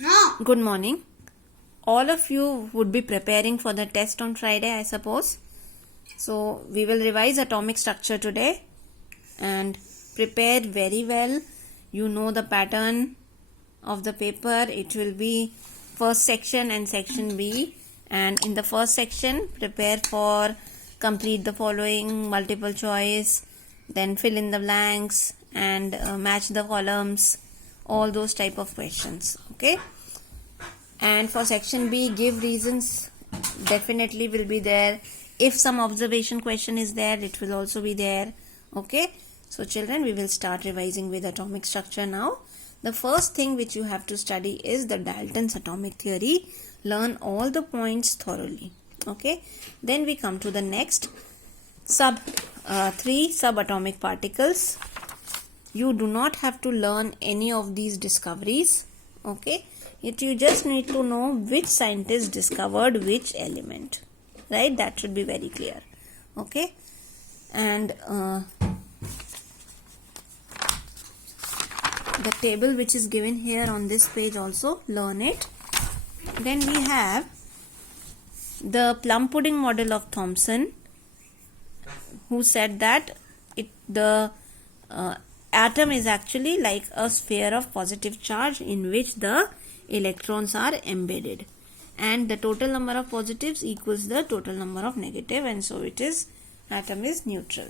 No. Good morning. All of you would be preparing for the test on Friday, I suppose. So, we will revise atomic structure today and prepare very well. You know the pattern of the paper. It will be first section and section B. And in the first section, prepare for complete the following, multiple choice, then fill in the blanks and match the columns, all those type of questions. Okay. And for section B, give reasons, definitely will be there. If some observation question is there, it will also be there. Okay. So children, we will start revising with atomic structure now. The first thing which you have to study is the Dalton's atomic theory. Learn all the points thoroughly. Okay. Then we come to the next three subatomic particles. You do not have to learn any of these discoveries. Okay. You just need to know which scientist discovered which element. Right. That should be very clear. Okay. And the table which is given here on this page also, learn it. Then we have the plum pudding model of Thomson, who said that the atom is actually like a sphere of positive charge in which the electrons are embedded, and the total number of positives equals the total number of negative, and so it is, atom is neutral.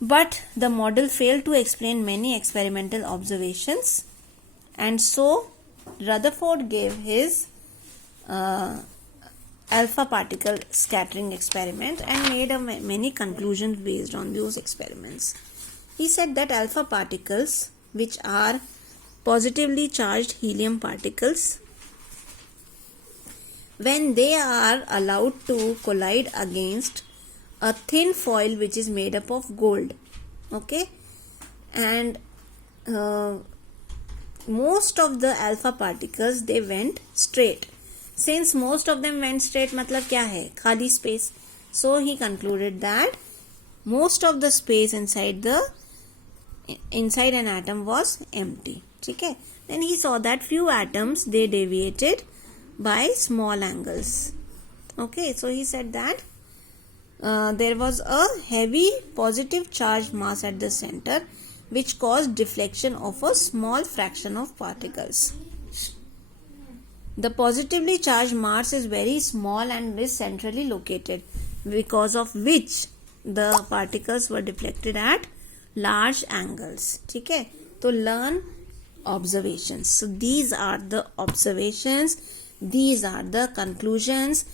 But the model failed to explain many experimental observations, and so Rutherford gave his alpha particle scattering experiment and made many conclusions based on those experiments. He said that alpha particles, which are positively charged helium particles, when they are allowed to collide against a thin foil which is made up of gold, okay, and most of the alpha particles, they went straight. Since most of them went straight, मतलब क्या है, खाली space. So he concluded that most of the space inside an atom was empty. Okay. Then he saw that few atoms, they deviated by small angles. Okay. So he said that there was a heavy positive charged mass at the center, which caused deflection of a small fraction of particles. The positively charged mass is very small and is centrally located, because of which the particles were deflected at large angles. Okay. So learn observations. So these are the observations. These are the conclusions.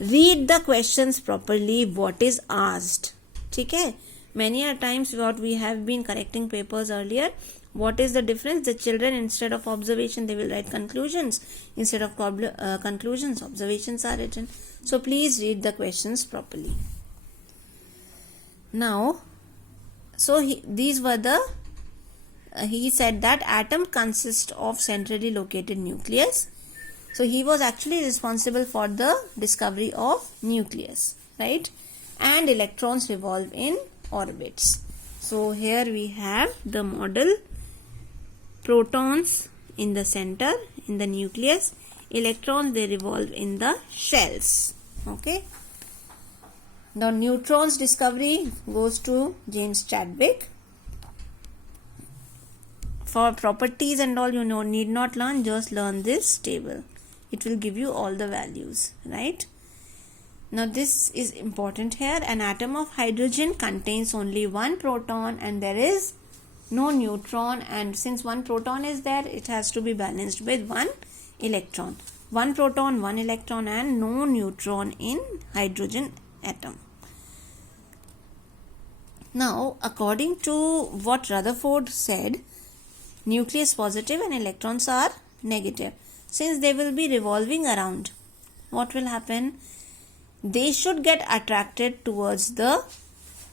Read the questions properly. What is asked. Okay. Many a times what we have been correcting papers earlier. What is the difference? The children, instead of observation, they will write conclusions. Instead of conclusions, observations are written. So please read the questions properly. Now, so he said that atom consists of centrally located nucleus. So he was actually responsible for the discovery of nucleus, right? And electrons revolve in orbits. So here we have the model. Protons in the center, in the nucleus. Electrons, they revolve in the shells. Okay. Now neutrons discovery goes to James Chadwick. For properties and all, you need not learn, just learn this table. It will give you all the values, right? Now this is important here. An atom of hydrogen contains only one proton and there is no neutron, and since one proton is there, it has to be balanced with one electron. One proton, one electron, and no neutron in hydrogen atom. Now, according to what Rutherford said, nucleus positive and electrons are negative. Since they will be revolving around, what will happen? They should get attracted towards the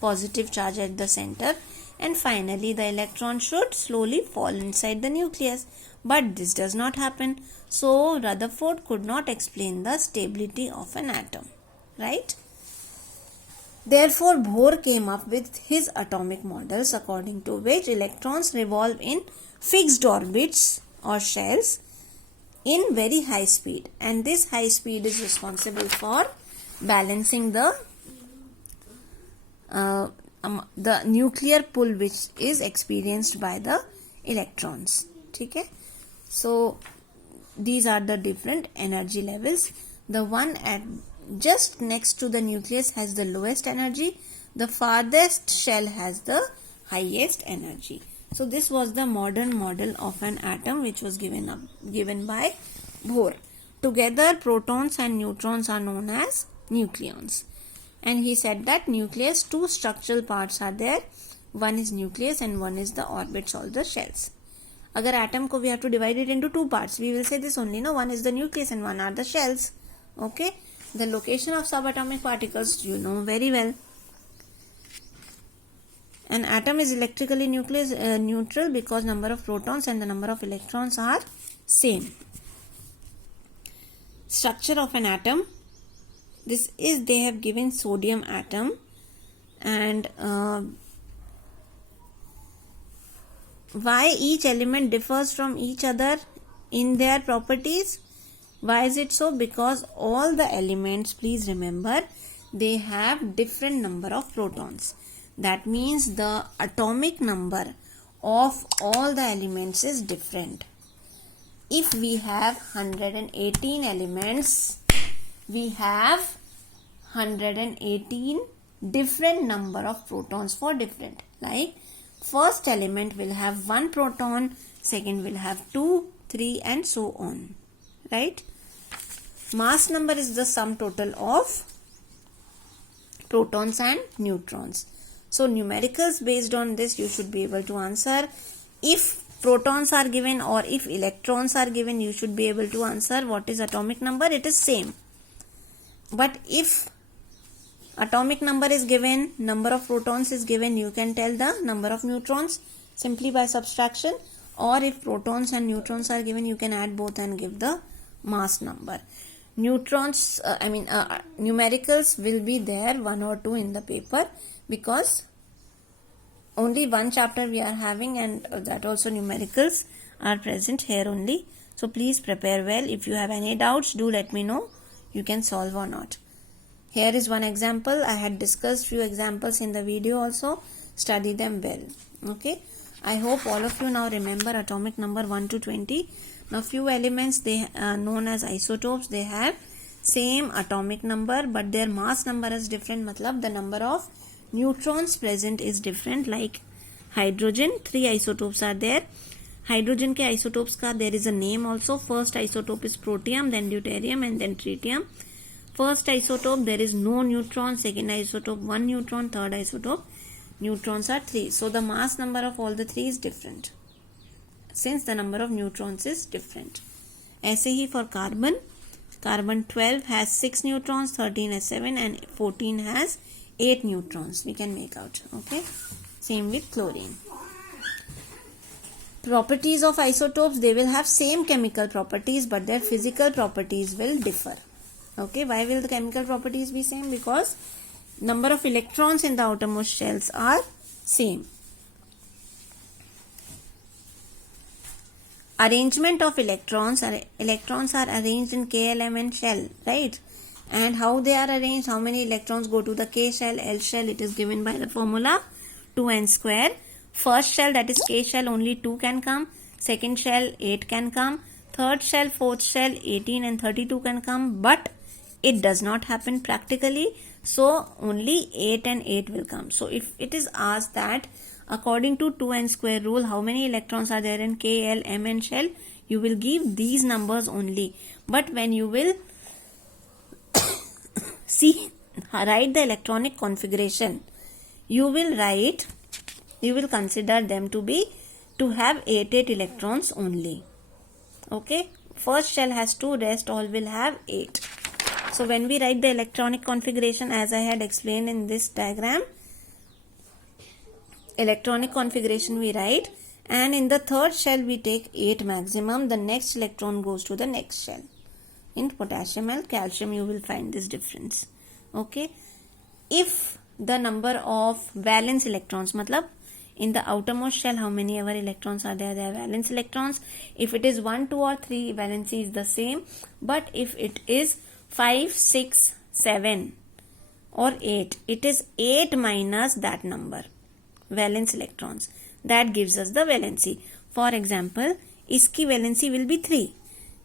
positive charge at the center, and finally the electron should slowly fall inside the nucleus. But this does not happen. So Rutherford could not explain the stability of an atom, right? Therefore Bohr came up with his atomic models, according to which electrons revolve in fixed orbits or shells in very high speed, and this high speed is responsible for balancing the nuclear pull which is experienced by the electrons. Okay, so these are the different energy levels. The one at just next to the nucleus has the lowest energy. The farthest shell has the highest energy. So this was the modern model of an atom which was given by Bohr. Together protons and neutrons are known as nucleons. And he said that nucleus, two structural parts are there. One is nucleus and one is the orbits or the shells. Agar atom ko we have to divide it into two parts, we will say this only, no, one is the nucleus and one are the shells. Okay, the location of subatomic particles you know very well. An atom is electrically neutral because number of protons and the number of electrons are same. Structure of an atom. This is, they have given sodium atom, and why each element differs from each other in their properties? Why is it so? Because all the elements, please remember, they have different number of protons. That means the atomic number of all the elements is different. If we have 118 elements, we have 118 different number of protons for different. Like first element will have 1 proton, second will have 2, 3 and so on. Right? Mass number is the sum total of protons and neutrons. So numericals based on this you should be able to answer. If protons are given or if electrons are given, you should be able to answer what is atomic number. It is same. But if atomic number is given, number of protons is given, you can tell the number of neutrons simply by subtraction. Or if protons and neutrons are given, you can add both and give the mass number. Neutrons, numericals will be there 1 or 2 in the paper, because only one chapter we are having, and that also numericals are present here only. So please prepare well. If you have any doubts, do let me know. You can solve or not. Here is one example. I had discussed few examples in the video also. Study them well. Okay. I hope all of you now remember atomic number 1 to 20. Now few elements, they are known as isotopes. They have same atomic number but their mass number is different. Matlab the number of neutrons present is different. Like hydrogen, 3 isotopes are there. Hydrogen ke isotopes ka there is a name also. First isotope is protium, then deuterium and then tritium. First isotope there is no neutron, second isotope 1 neutron, third isotope neutrons are 3. So the mass number of all the 3 is different, since the number of neutrons is different. ऐसे ही for carbon, carbon 12 has 6 neutrons, 13 has 7 and 14 has 8 neutrons. We can make out. Okay. Same with chlorine. Properties of isotopes, they will have same chemical properties but their physical properties will differ. Okay. Why will the chemical properties be same? Because number of electrons in the outermost shells are same. Arrangement of electrons are arranged in k element shell, right? And how they are arranged, how many electrons go to the k shell, l shell, it is given by the formula 2n square. First shell, that is k shell, only 2 can come. Second shell 8 can come. Third shell, fourth shell 18 and 32 can come, but it does not happen practically. So only 8 and 8 will come. So if it is asked that according to 2n square rule, how many electrons are there in k, l, m and shell, you will give these numbers only. But when you will write the electronic configuration, you will consider them to have 8 electrons only. Okay. First shell has 2, rest all will have 8. So when we write the electronic configuration, as I had explained in this diagram, electronic configuration we write, and in the third shell we take 8 maximum. The next electron goes to the next shell. In potassium and calcium you will find this difference. Okay. If the number of valence electrons, matlab In the outermost shell, how many ever electrons are there? They are valence electrons. If it is 1, 2 or 3, valency is the same. But if it is 5, 6, 7 or 8, it is 8 minus that number, valence electrons. That gives us the valency. For example, iski valency will be 3.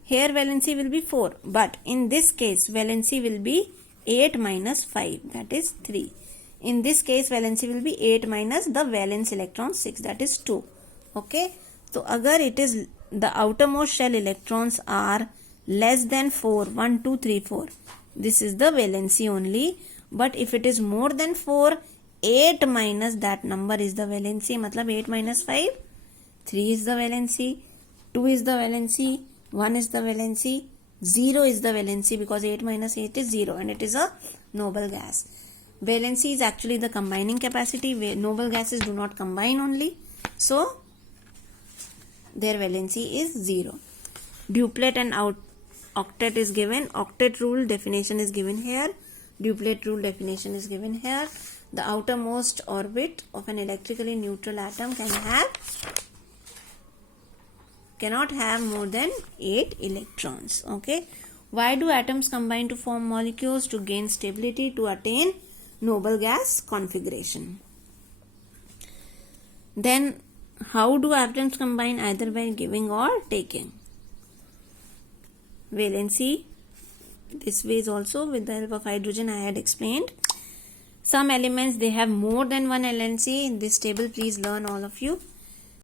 Here valency will be 4. But in this case, valency will be 8 minus 5, that is 3. In this case, valency will be 8 minus the valence electron 6, that is 2. Okay. So, agar it is the outermost shell electrons are less than 4, 1, 2, 3, 4. This is the valency only. But if it is more than 4, 8 minus that number is the valency. Matlab 8 minus 5, 3 is the valency, 2 is the valency, 1 is the valency, 0 is the valency, because 8 minus 8 is 0 and it is a noble gas. Valency is actually the combining capacity. Noble gases do not combine only. So, their valency is 0. Duplet and octet is given. Octet rule definition is given here. Duplet rule definition is given here. The outermost orbit of an electrically neutral atom cannot have more than 8 electrons. Okay. Why do atoms combine to form molecules? To gain stability, to attain noble gas configuration. Then how do atoms combine? Either by giving or taking. Valency, this way is also with the help of hydrogen, I had explained. Some elements, they have more than one valency. In this table, please learn all of you.